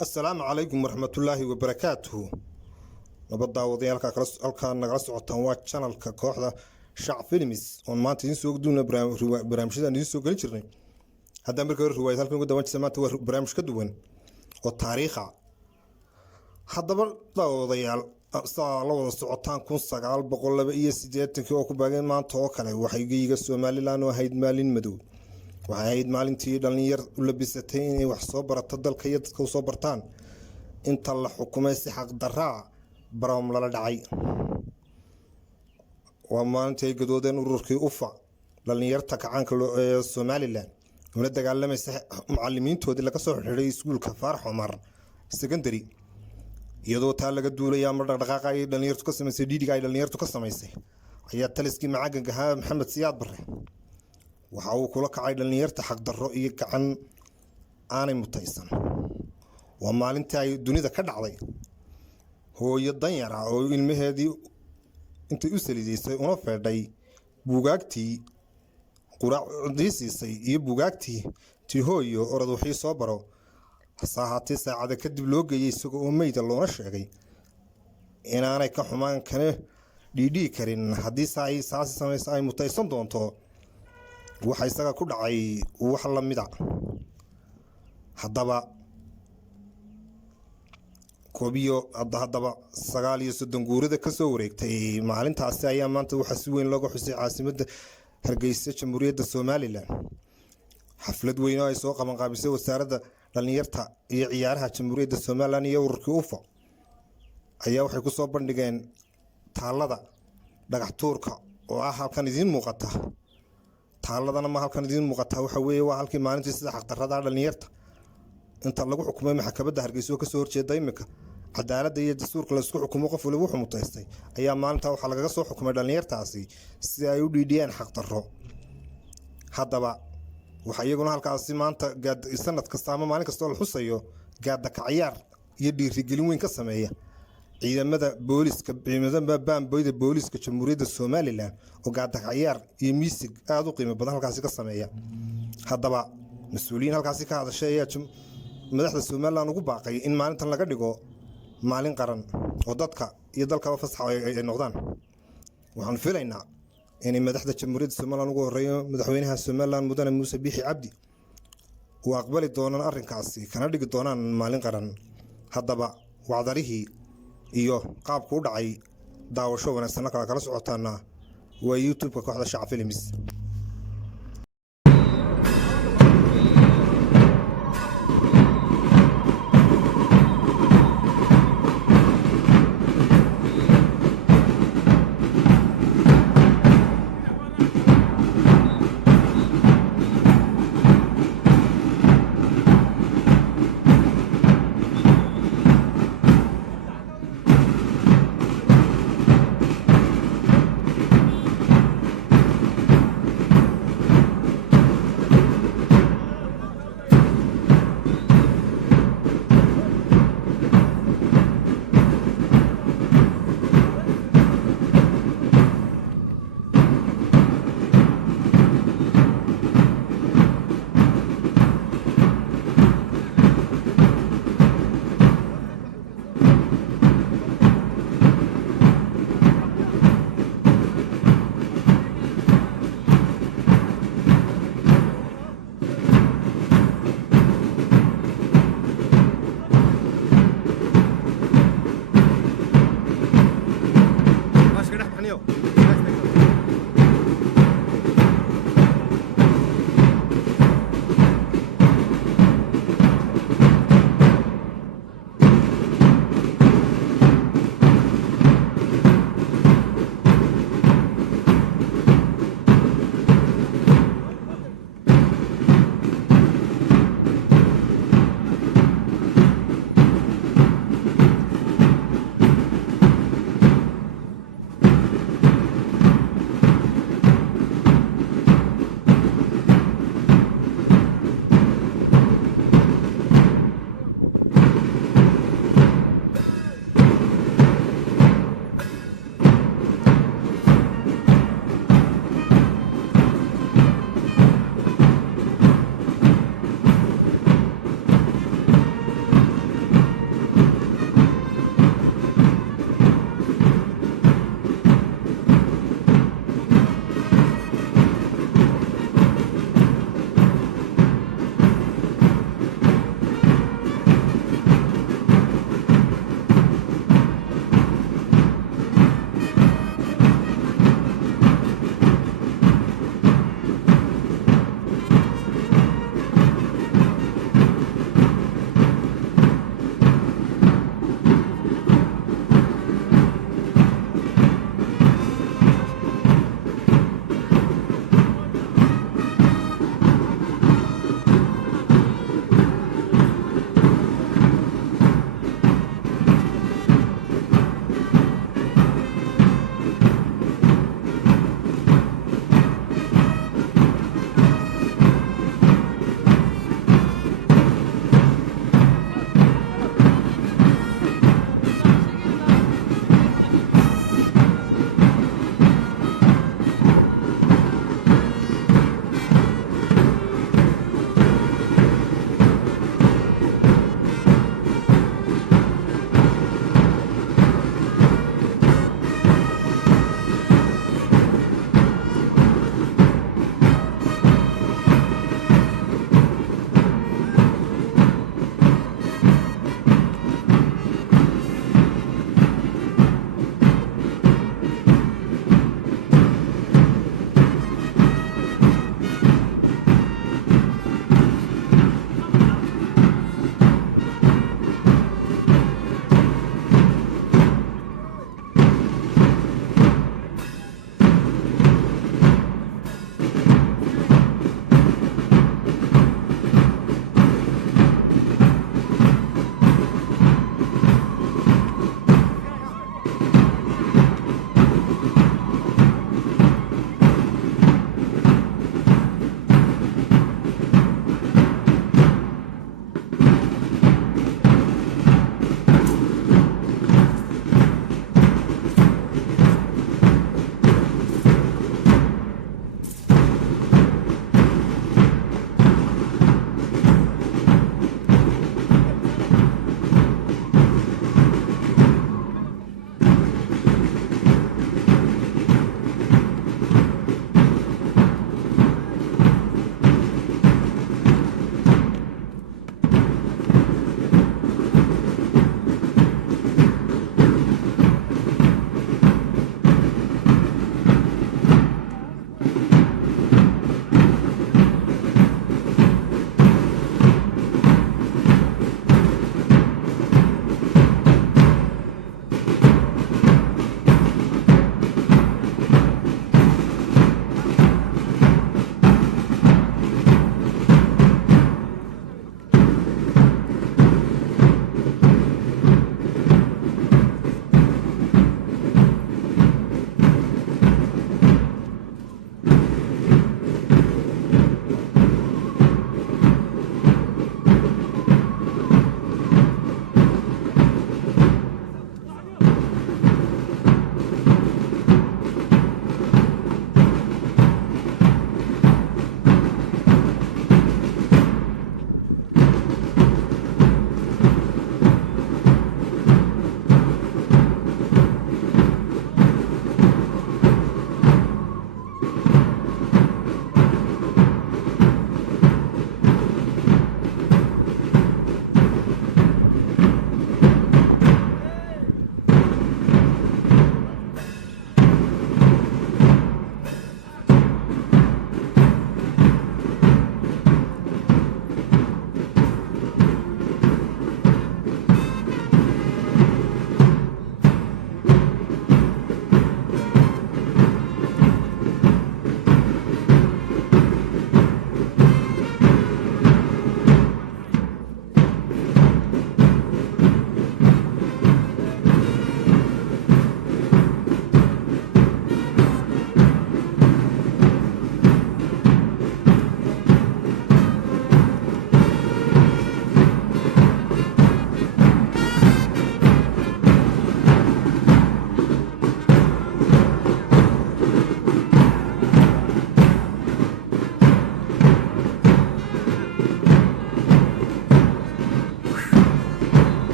السلام عليكم ورحمة الله وبركاته. نبض وضيالك halka nagala socotaan waa channelka kooxda Shacab Films oo maanta idin soo gudbina barnaamijyada idin soo gali jirnay. Hadda markii hore riwaayad halkan ugu dawaan maanta waa barnaamij ka duwan oo taariikha. Haddaba wadayaal saa la wada socotaan 1982 oo ku baageen maanta oo kale waxay geeyiga Somaliland oo ahayd maalin madow. waxay ahayd maalintii dhalinyar u labisatay inay wax soo barato dalka iyo dadka soo bartaan inta la xukumay si xaq daraa baroom lala dhacay. waa maalintii ay gadoodeen ururkii ufa dhalinyarta kacaanka ee Somaliland oo la dagaalamaysa macallimiintoodii laga soo xidhay iskuulka Faarax Umar secondary iyadoo taa laga duulay ama dhaqdhaqaaqa ay dhalinyartu ka samaysay dhiiga ay dhalinyartu ka samaysay ayaa taliskii macaanka ahaa Maxamed Siyaad Barre waxa uu kula kacay dhalinyarta xaq darro iyo gacan aanay mutaysan. waa maalintii ay dunida ka dhacday hooyo danyar ah oo ilmaheedii intay u saliidaysay una feedhay buugaagtii quraacdiisay iyo buugaagtii tii hooyo orad wixii soo baro saaxatii saacada kadib loo geeyay isagoo oo meyd loona sheegay inaanay ka xumaan kana dhiidhii karin haddii saasi samaysa ay mutaysan doonto waxa isaga ku dhacay wax la mid ah. haddaba sagaal iyo soddon guurida ka soo wareegtay maalintaasi ayaa maanta waxa si weyn looga xusay caasimadda Hargeysa Jamhuuriyadda Somaliland. xaflad weyn oo ay soo qaban qaabisay wasaaradda dhalinyarta iyo ciyaaraha Jamhuuriyadda Somaliland iyo ururkii ufa ayaa waxay ku soo bandhigeen taalada dhagax tuurka oo ah halkan idin muuqata. taaladana ma halkan idin muuqata waxa weeye waa halkii maalintii sida xaq darrada dhalinyarta inta lagu xukumay maxkamadda Hargeysa oo ka soo horjeeday imika cadaaladda iyo dastuurka la isku xukumo qof waliba wuxuu mutaystay ayaa maalinta waxa laga soo xukumay dhalinyartaasi si ay u dhiidhiyaan xaq darro. haddaba waxa iyaguna halkaasi maanta sanad kasta ama maalin kasta oo la xusayo gaadda ka ciyaar iyo dhiirigelin weyn ka sameeya ciidamada booliska baamboyda booliska Jamhuuriyadda Somaliland oo gaadda ka ciyaar iyo miisig aad u qiimo badan halkaasi ka sameeya. haddaba mas'uuliyiin halkaasi ka hadashay ayaa madaxda Somaliland ugu baaqay in maalintan laga dhigo maalin qaran oo dadka iyo dalkaba fasax ay noqdaan. waxaan filaynaa in madaxda Jamhuuriyadda Somaliland ugu horeeyo madaxweynaha Somaliland mudane Muuse Biixi Cabdi uu aqbali doonaan arrinkaasi kana dhigi doonaan maalin qaran. haddaba wacdarihii iyo qaabku u dhacay daawasho wanaagsan kala socotaana waa YouTube-ka kooxda Shacab Films.